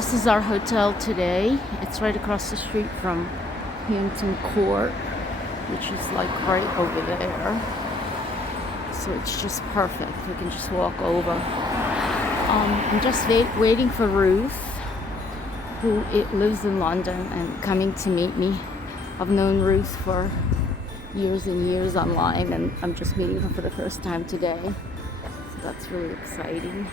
This is our hotel today. It's right across the street from Hampton Court, which is like right over there. So it's just perfect. We can just walk over. I'm just waiting for Ruth, who lives in London and coming to meet me. I've known Ruth for years and years online, and I'm just meeting her for the first time today. So that's really exciting.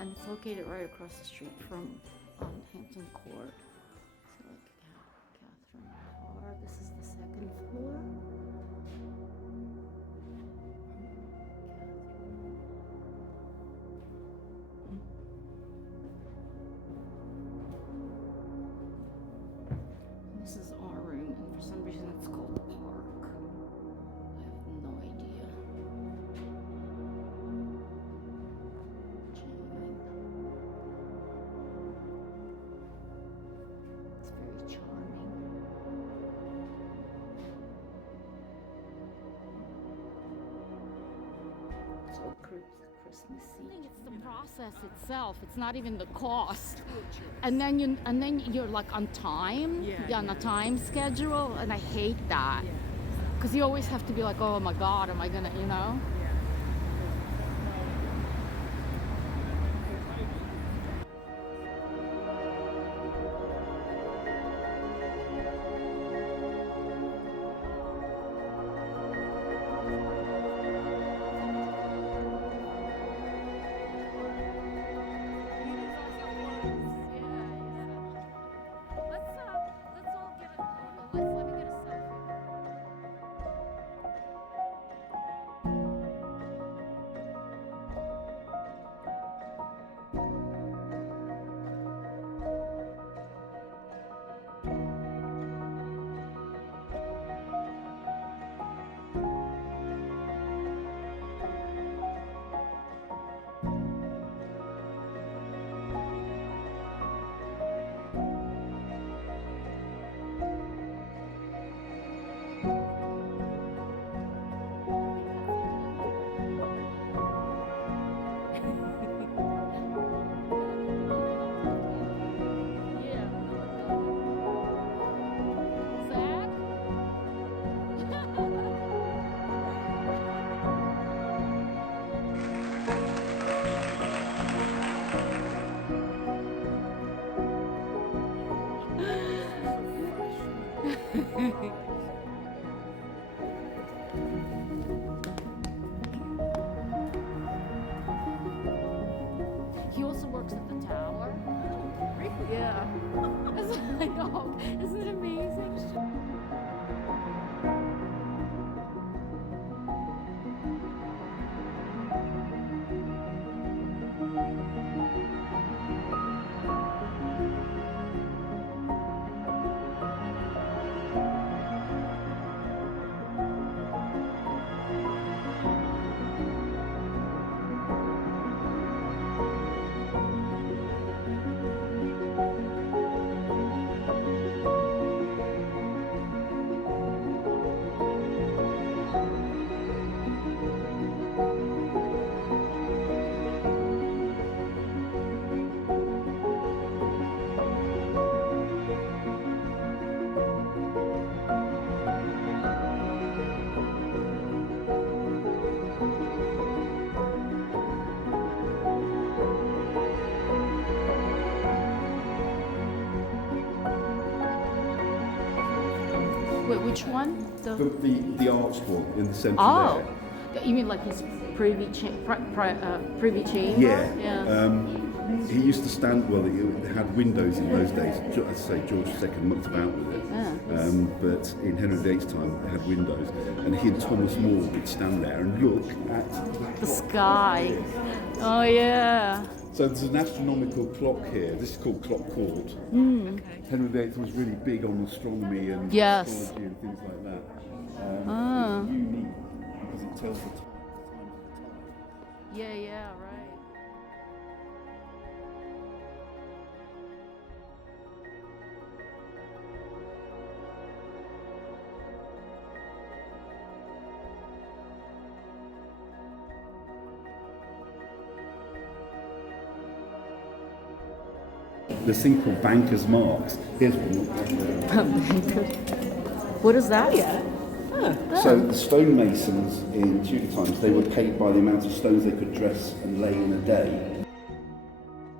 And it's located right across the street from Hampton Court. So like Catherine Parr. This is the second floor. This is our room, and for some reason it's called the Park. I have no idea. It's very charming. It's all Christmassy. I think it's the process itself. It's not even the cost. And then you're like on time. You're on a time schedule, and I hate that. Because you always have to be like, oh my God, am I gonna, you know? He also works at the tower. Really? Yeah. It's like, oh, isn't it amazing? Wait, which one? The arched one in the centre Oh, there. you mean like his privy chamber? Yeah. he used to stand, well, it had windows in those days. As I say, George II mucked about with it. But in Henry VIII's time, it had windows. And he and Thomas More would stand there and look at The sky. Oh, yeah. So there's an astronomical clock here. This is called Clock Court. Henry VIII was really big on astronomy and Yes. astrology and things like that. Ah. It's unique because it tells the time. Yeah, yeah, right. There's thing called banker's marks. Here's one. What is that? So the stonemasons in Tudor times, they were paid by the amount of stones they could dress and lay in a day.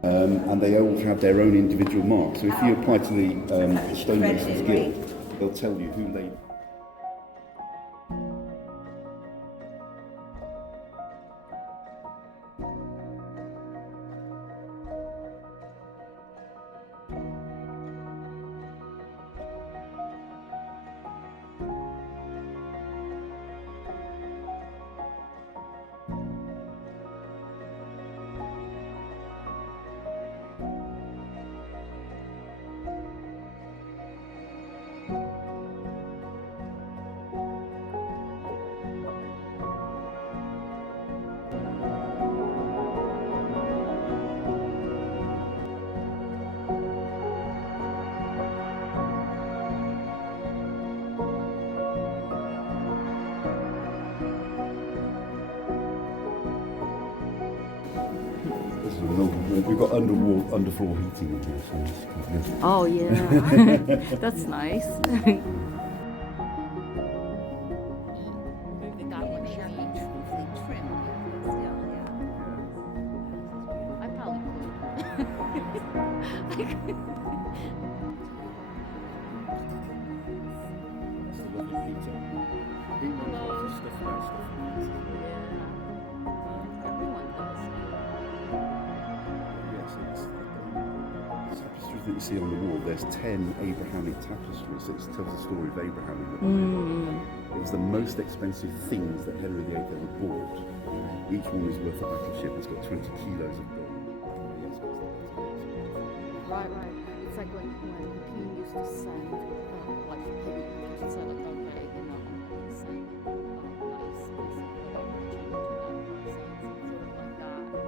And they all had their own individual marks. So if you apply to the stonemasons guild, they'll tell you who laid. We've got underfloor heating in here, so it's quite good. Oh, yeah. That's nice. I probably That's the lovely Peter. He knows stuff about stuff. Everyone does. Yes, it's the tapestries that you see on the wall. There's 10 Abrahamic tapestries that tells the story of Abraham in the Bible. It was the most expensive things that Henry VIII ever bought. Each one is worth a battleship. It's got 20 kilos of gold. Right. It's like when the king used to send, like, he used to say, like, okay, you know, send nice merchant to that person, sort of like that. And then I guess the king sat there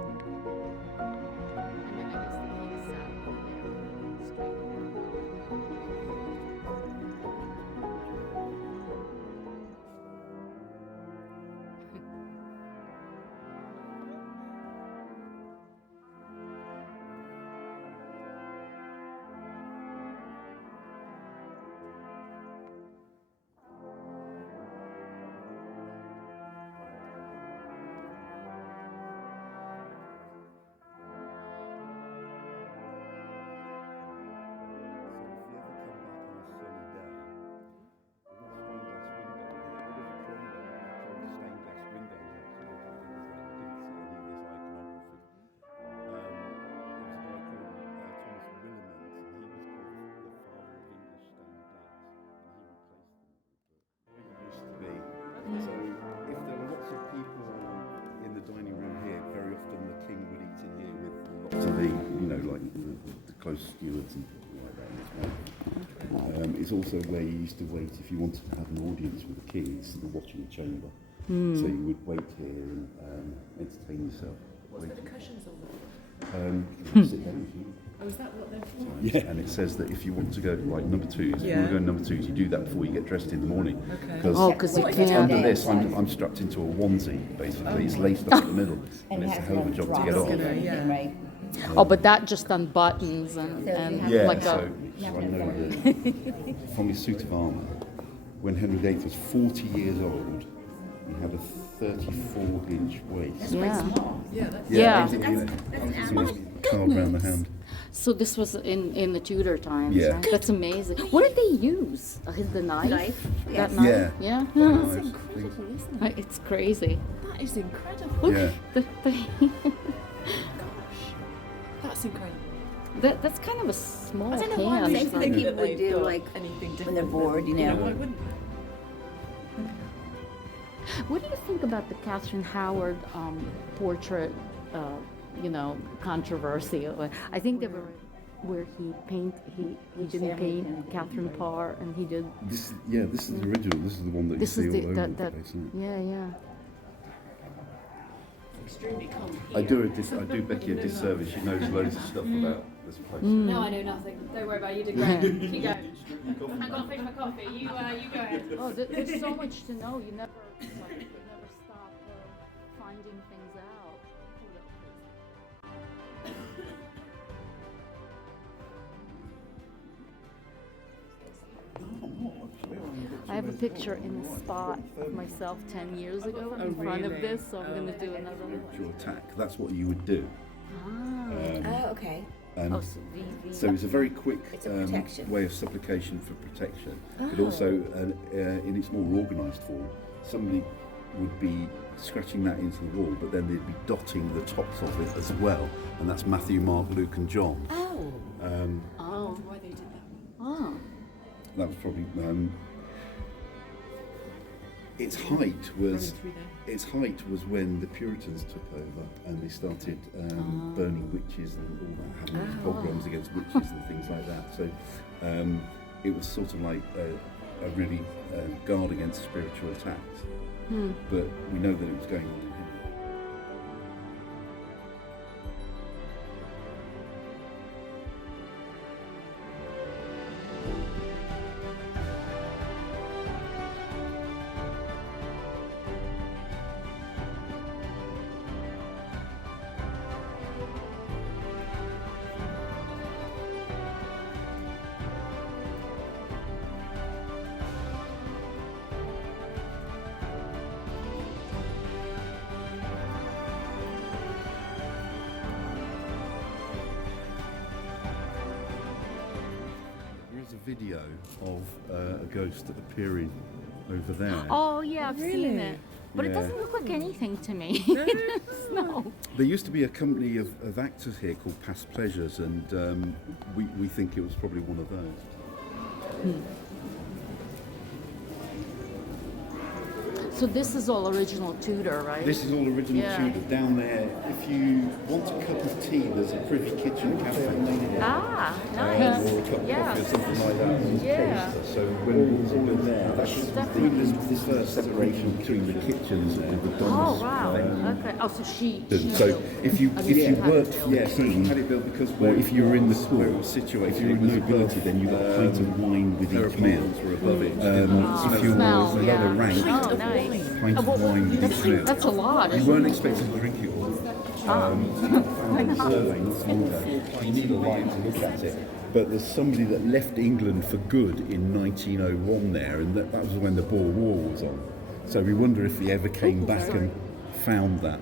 straight. So if there were lots of people in the dining room here, very often the king would eat in here with lots of the, you know, like the close stewards and people like that. It's also where you used to wait if you wanted to have an audience with the king. It's the watching chamber. So you would wait here and entertain yourself. What's the cushions on there? Sit down if you want. Oh, is that what they're for? Yeah, and it says that if you want to go like number twos, if you want to go number twos, you do that before you get dressed in the morning. Okay. Because you can't. Under this, I'm strapped into a onesie, basically. It's laced up in the middle, and it's a hell of a job to get off. Yeah. Oh, but that just unbuttons and Yeah, like so I know that from his suit of armour, when Henry VIII was 40 years old, he had a 34-inch waist. Yeah. Yeah, that's Carved around the hand. So this was in the Tudor times, Yeah. right? That's amazing. What did they use? The knife? That yes. knife? Yeah. Yeah. That's incredible, isn't it? It's crazy. That is incredible. Look, Yeah. the Gosh, that's That's incredible. That's kind of a small I don't know why can. they for- think people that would they've do, got like, anything different. when they're bored, you know. Why wouldn't What do you think about the Catherine Howard portrait, controversy? I think they were where he didn't paint Catherine Parr, and he did. This is the original. This is the one that This you is see the all over that the place, isn't it? yeah. extremely common? I do Becky a disservice. She knows loads of stuff about this place. No, I know nothing. Don't worry about it. You did great. Keep going. I'm gonna finish my coffee. You go ahead. Oh, there's so much to know. You never stop finding things out. I have a picture in a spot of myself 10 years ago in front of this, so I'm going to do another one. Spiritual attack. That's what you would do. Oh, okay. And Oh, so the so it's a very quick It's a protection. way of supplication for protection, but also in its more organised form, somebody would be scratching that into the wall, but then they'd be dotting the tops of it as well, and that's Matthew, Mark, Luke, and John. Oh. oh, Why they did that? oh. That was probably its height was when the Puritans took over and they started burning witches and all that, having pogroms against witches and things like that. So it was sort of like a really guard against spiritual attacks. But we know that it was going on in Henry. There is a video of a ghost appearing over there. Oh, yeah, I've seen it. But it Yeah. doesn't look like anything to me. No. There used to be a company of actors here called Past Pleasures, and we think it was probably one of those. So this is all original Tudor, right? This is all original Yeah. Tudor. Down there, if you want a cup of tea, there's a Privy Kitchen cafe. Ah, nice. Or a cup of Yeah. coffee or something like that. Yeah. So when we were there, that's the first separation between the kitchens and the Oh, Don's. wow. Okay. Oh, so she So built if you had worked it for built. the king, or if you were in the court, it was situated, if you were nobility, then you got a pint of wine with each meal. Were above it. If you were Smell, lower yeah. rank, Oh, nice. pint of wine with each meal. That's a lot. You weren't expected to drink it all. Found a survey not long ago. You need a light to look at it. But there's somebody that left England for good in 1901 there, and that was when the Boer War was on. So we wonder if he ever came back and found that.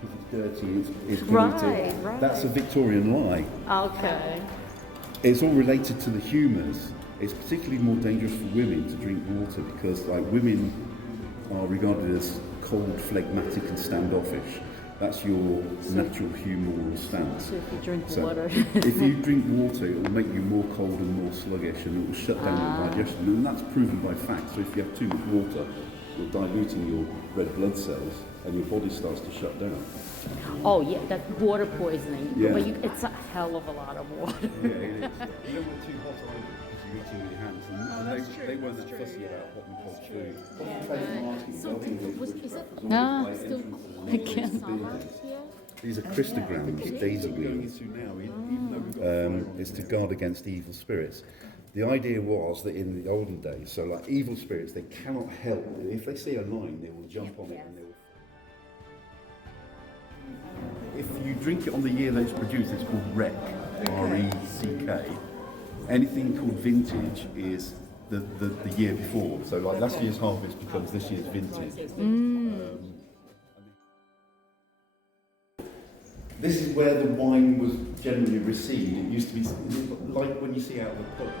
Because it's dirty, it's polluted. Right. That's a Victorian lie. Okay. It's all related to the humours. It's particularly more dangerous for women to drink water because, like, women are regarded as cold, phlegmatic, and standoffish. That's your natural humoral stance. So if you drink So water. if you drink water, it will make you more cold and more sluggish, and it will shut down your digestion. And that's proven by fact. So if you have too much water, you're diluting your red blood cells, and your body starts to shut down. Oh, yeah, that water poisoning. Yeah. But it's a hell of a lot of water. Yeah, it is. You don't want too hot either because you're eating with your hands. And they weren't that fussy about hot and cold food. Is it still again? These are Christograms, daisy weeds. It's to guard against evil spirits. The idea was that in the olden days, so like evil spirits, they cannot help. If they see a line, they will jump on it and they will. If you drink it on the year that it's produced, it's called wreck. R-E-C-K. Anything called vintage is the year before. So like last year's harvest becomes this year's vintage. This is where the wine was generally received. It used to be like when you see out of the pubs.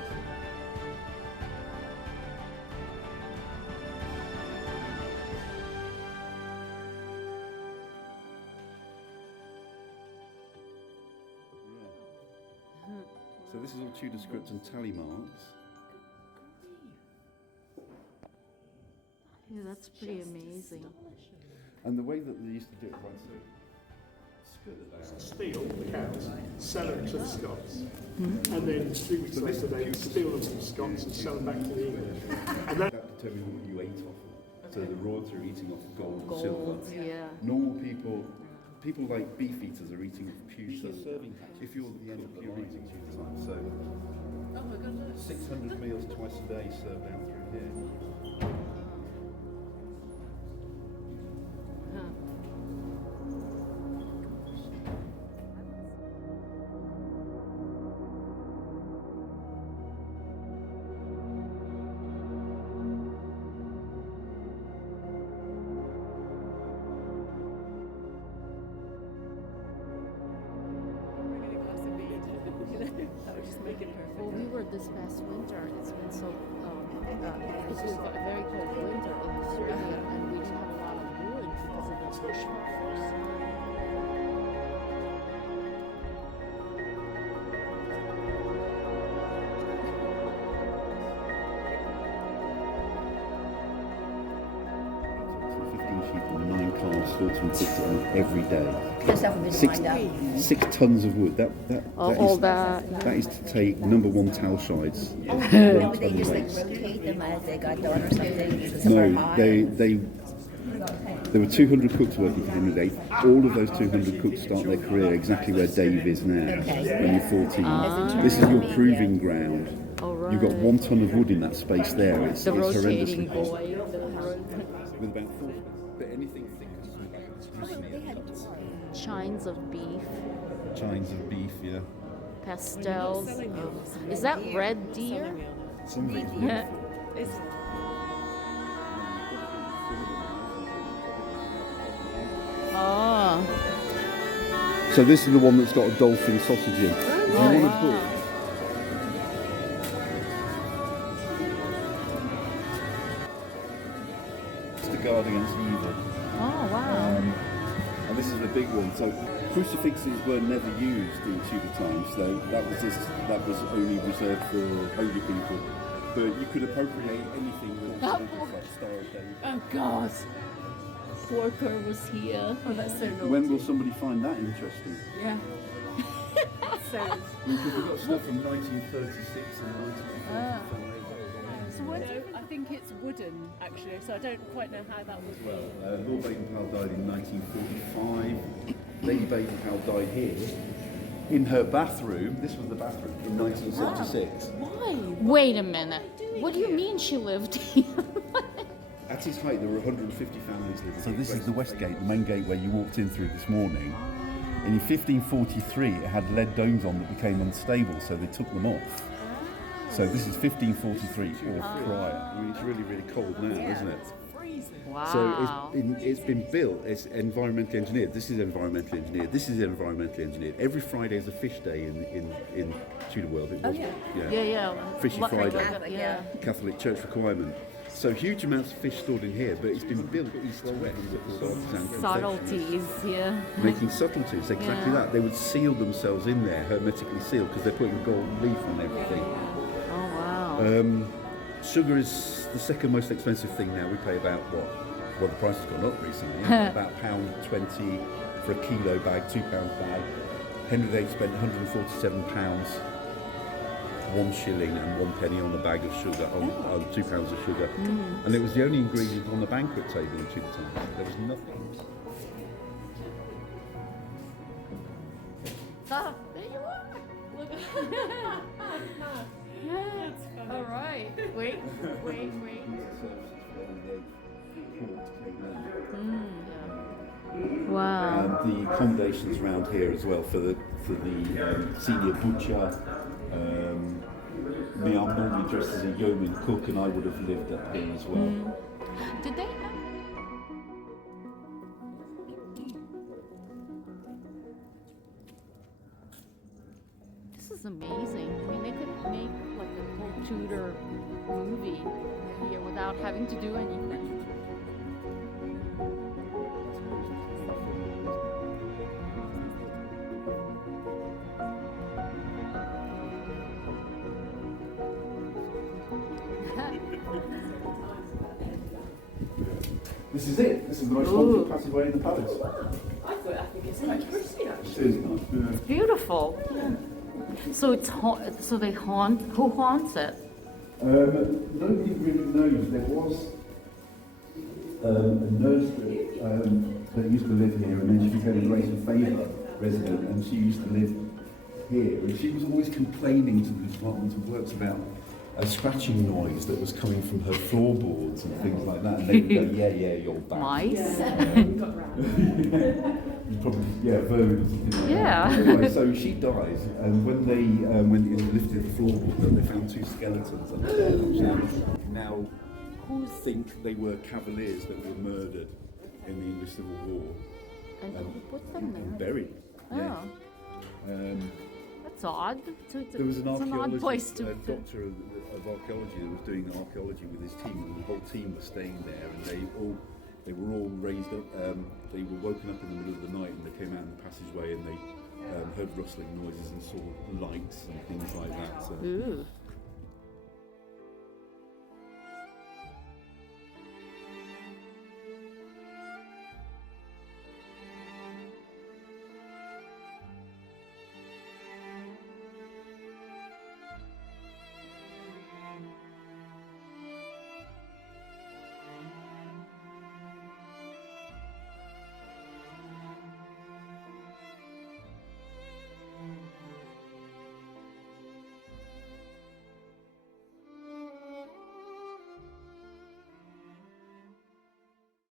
So this is all Tudor script and tally marks. Yeah, that's pretty amazing. And the way that they used to do it, right, so steal the cows, sell them to the Scots, and then 3 weeks later they would steal them from the Scots and sell them back to the English. And that determined what you ate off of. So the royals are eating off of gold and silver. Yeah. Normal people like beef eaters are eating off pewter. If you're at the end of your eating pewter time, so 600 meals twice a day served out through here. Well, we were this past winter. It's been so because we've got a very cold winter in Australia, and we didn't have a lot of wood because of the bushfires. Sheep and 9 cars filled and cooked on every day. Yourself a bit Six, lined up. 6 tons of wood. That is to take number 1 towel sides. No, but they just like rotate them as they got done or something. Some are No, high. there were 200 cooks working for Henry VIII. All of those 200 cooks start their career exactly where Dave is now, when you're 14. This is your proving ground. All right. You've got 1 ton of wood in that space there. It's rotating horrendously hot. boy. With about 4, but anything thicker is Chines of beef, chines of beef, yeah. pastels. Is that red deer? Something. Oh. So this is the one that's got a dolphin sausage in. Do you want a book? It's to guard against evil. Oh, wow. And this is the big one. So crucifixes were never used in Tudor times. So that was only reserved for holy people. But you could appropriate anything with a like Star of David. Oh, God. Porker was here. Oh, that's so naughty. When will somebody find that interesting? Yeah. Because we've got stuff from 1936 and 1945. So what? I think it's wooden, actually. So I don't quite know how that was. Well, Lord Baden-Powell died in 1945. Lady Baden-Powell died here in her bathroom. This was the bathroom in 1976. Why? Wait a minute. What do you mean she lived here? At its height, there were 150 families living. So this is the west gate, the main gate where you walked in through this morning. And in 1543, it had lead domes on that became unstable, so they took them off. So this is 1543 or prior. I mean, it's really, really cold now, isn't it? Wow. So it's been built, it's environmentally engineered. This is environmentally engineered. This is environmentally engineered. Every Friday is a fish day in Tudor world. It was, Yeah. Fishy Friday. Catholic, yeah. Catholic Church requirement. So huge amounts of fish stored in here, but it's been built east to west. Subtleties, yeah. Making subtleties, exactly that. They would seal themselves in there, hermetically sealed, because they're putting gold leaf on everything. Oh, wow. Sugar is the second most expensive thing now. We pay about what? Well, the price has gone up recently. About £1.20 for a kilo bag, £2 bag. Henry VIII spent £147, 1 shilling and 1 penny on the bag of sugar, on 2 pounds of sugar. And it was the only ingredient on the banquet table in Tudor times. There was nothing. Ah, there you are. Look. All right. Wait. Wow. And the accommodations around here as well for the for the senior butcher. Me, I'm normally dressed as a yeoman cook, and I would have lived up here as well. Did they? This is amazing. I mean, they could make like a whole Tudor movie here without having to do anything. This is it. This is the most haunted passageway in the palace. I think it's quite pretty actually. It is nice. Yeah. It's beautiful. So it's so they haunt. Who haunts it? Nobody really knows. There was a nurse that used to live here, and then she became a Grace and Favour resident, and she used to live here. And she was always complaining to the Department of Works about a scratching noise that was coming from her floorboards and things like that. And they would go, yeah, you're back. Mice. Probably, yeah, vermin or something like Yeah. that. Anyway, so she dies, and when they lifted the floorboard, they found two skeletons under there, which now think they were Cavaliers that were murdered in the English Civil War. And who put them And there? buried. Yeah. Oh, that's odd. So it's There was an it's an odd place archaeologist, to. a doctor of archaeology that was doing archaeology with his team, and the whole team was staying there, and they were all raised up. They were woken up in the middle of the night, and they came out in the passageway, and they heard rustling noises and saw lights and things like that. So Ooh.